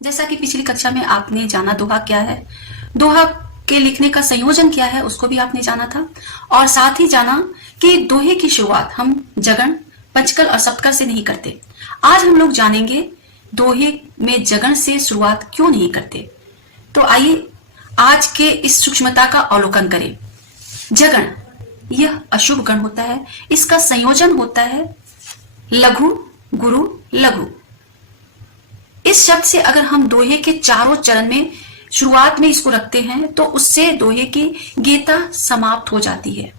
जैसा कि पिछली कक्षा में आपने जाना दोहा क्या है, दोहा के लिखने का संयोजन क्या है उसको भी आपने जाना था, और साथ ही जाना कि दोहे की शुरुआत हम जगण, पंचकल और सप्तकल से नहीं करते। आज हम लोग जानेंगे दोहे में जगण से शुरुआत क्यों नहीं करते। तो आइए आज के इस सूक्ष्मता का अवलोकन करें। जगण यह अशुभ गण होता है, इसका संयोजन होता है लघु गुरु लघु। इस शब्द से अगर हम दोहे के चारों चरण में शुरुआत में इसको रखते हैं तो उससे दोहे की गीता समाप्त हो जाती है।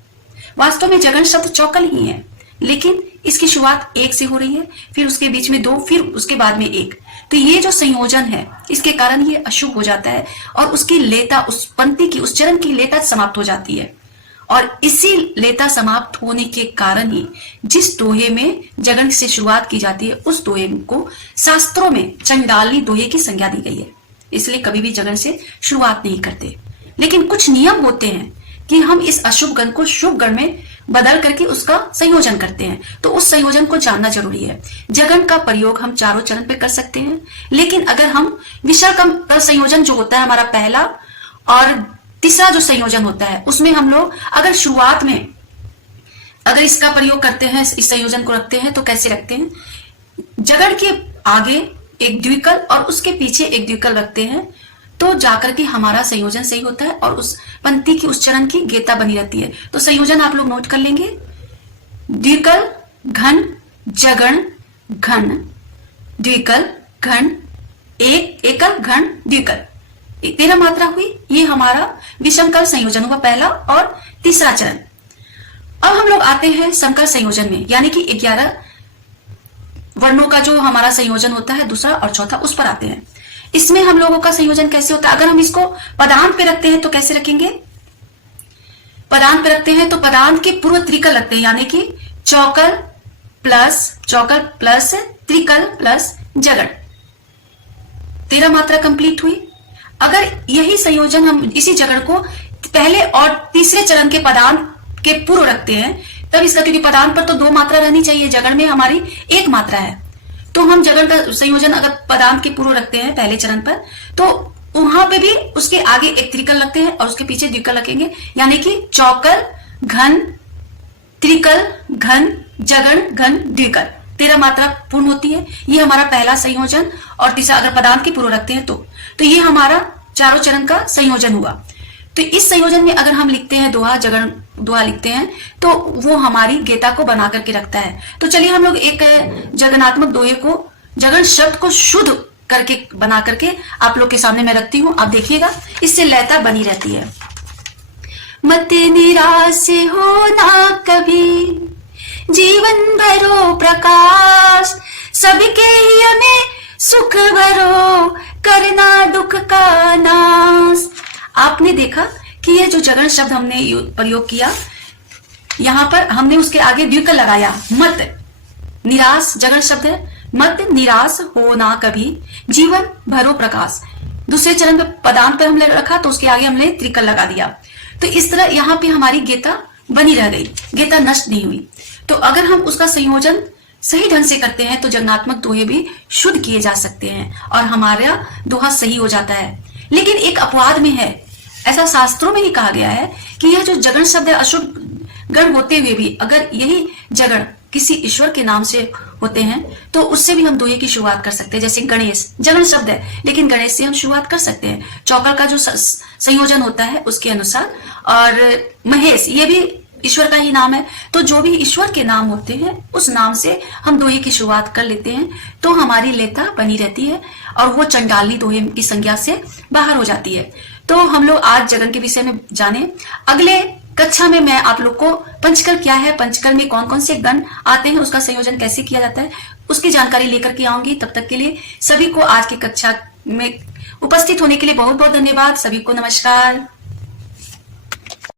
वास्तव में जगन शब्द चौकल ही है, लेकिन इसकी शुरुआत एक से हो रही है, फिर उसके बीच में दो, फिर उसके बाद में एक। तो ये जो संयोजन है इसके कारण ये अशुभ हो जाता है और उसकी लेता, उस पंक्ति की, उस चरण की लेता समाप्त हो जाती है। और इसी लेता समाप्त होने के कारण ही जिस दोहे में जगन से शुरुआत की जाती है उस दोहे को शास्त्रों में चंडाली दोहे की संज्ञा दी गई है। इसलिए कभी भी जगन से शुरुआत नहीं करते। लेकिन कुछ नियम होते हैं कि हम इस अशुभ गण को शुभ गण में बदल करके उसका संयोजन करते हैं, तो उस संयोजन को जानना जरूरी है। जगन का प्रयोग हम चारों चरण पे कर सकते हैं, लेकिन अगर हम विसर्ग का संयोजन जो होता है हमारा पहला और तीसरा जो संयोजन होता है उसमें हम लोग अगर शुरुआत में अगर इसका प्रयोग करते हैं, इस संयोजन को रखते हैं तो कैसे रखते हैं, जगड़ के आगे एक द्विकल और उसके पीछे एक द्विकल रखते हैं, तो जाकर के हमारा संयोजन सही होता है और उस पंक्ति की, उस चरण की गेता बनी रहती है। तो संयोजन आप लोग नोट कर लेंगे। द्विकल घन जगण घन द्विकल घन एक एकल घन द्विकल, 13 मात्रा हुई। ये हमारा विषमकल संयोजन हुआ पहला और तीसरा चरण। अब हम लोग आते हैं समकल संयोजन में, यानी कि 11 वर्णों का जो हमारा संयोजन होता है दूसरा और चौथा, उस पर आते हैं। इसमें हम लोगों का संयोजन कैसे होता है, अगर हम इसको पदांत पे रखते हैं तो कैसे रखेंगे। पदांत पे रखते हैं तो पदांत के पूर्व त्रिकल रखते हैं, यानी कि चौकल प्लस त्रिकल प्लस जगड़, 13 मात्रा कंप्लीट हुई। अगर यही संयोजन हम इसी जगड़ को पहले और तीसरे चरण के पदांत के पूर्व रखते हैं तब इसका, क्योंकि पदांत पर तो 2 मात्रा रहनी चाहिए, जगड़ में हमारी 1 मात्रा है, तो हम जगड़ का संयोजन अगर पदांत के पूर्व रखते हैं पहले चरण पर तो वहां पे भी उसके आगे एक त्रिकल रखते हैं और उसके पीछे द्विकल रखेंगे, यानी कि चौकल घन त्रिकल घन जगड़ घन द्विकल, 13 मात्रा पूर्ण होती है। ये हमारा पहला संयोजन। और तीसरा अगर पदांत के पूर्व रखते हैं तो ये हमारा चारों चरण का संयोजन हुआ। तो इस संयोजन में अगर हम लिखते हैं दोहा, जगण दोहा लिखते हैं तो वो हमारी गेता को बना करके रखता है। तो चलिए हम लोग एक जगनात्मक दोहे को, जगन शब्द को शुद्ध करके बना करके आप लोग के सामने मैं रखती हूँ, आप देखिएगा, इससे लयता बनी रहती है। मत निराश हो ना कभी, जीवन भरो प्रकाश, सबके ही हमें सुख भरो, करना दुख का नाश। आपने देखा कि ये जो जगन शब्द हमने प्रयोग किया, यहां पर हमने उसके आगे द्विकल लगाया, मत निराश जगन शब्द है, मत निराश हो ना कभी, जीवन भरो प्रकाश। दूसरे चरण पे पदांत पे हमने रखा तो उसके आगे हमने त्रिकल लगा दिया। तो इस तरह यहाँ पे हमारी गेता बनी रह गई, गेता नष्ट नहीं हुई। तो अगर हम उसका संयोजन सही ढंग से करते हैं तो जगनात्मक दोहे भी शुद्ध किए जा सकते हैं और हमारा दोहा सही हो जाता है। लेकिन एक अपवाद में है, ऐसा शास्त्रों में ही कहा गया है कि यह जो जगन शब्द है अशुभ गण होते हुए भी अगर यही जगन किसी ईश्वर के नाम से होते हैं तो उससे भी हम दोहे की शुरुआत कर सकते हैं। जैसे गणेश जगन शब्द है लेकिन गणेश से हम शुरुआत कर सकते हैं, चौकल का जो संयोजन होता है उसके अनुसार। और महेश ये भी ईश्वर का ही नाम है, तो जो भी ईश्वर के नाम होते हैं उस नाम से हम दोहे की शुरुआत कर लेते हैं तो हमारी लेता बनी रहती है और वो चंडाली दोहे की संज्ञा से बाहर हो जाती है। तो हम लोग आज जगन के विषय में जाने। अगले कक्षा में मैं आप लोग को पंचकल क्या है, पंचकल में कौन कौन से गण आते हैं, उसका संयोजन कैसे किया जाता है, उसकी जानकारी लेकर के आऊंगी। तब तक के लिए सभी को आज की कक्षा में उपस्थित होने के लिए बहुत बहुत धन्यवाद। सभी को नमस्कार।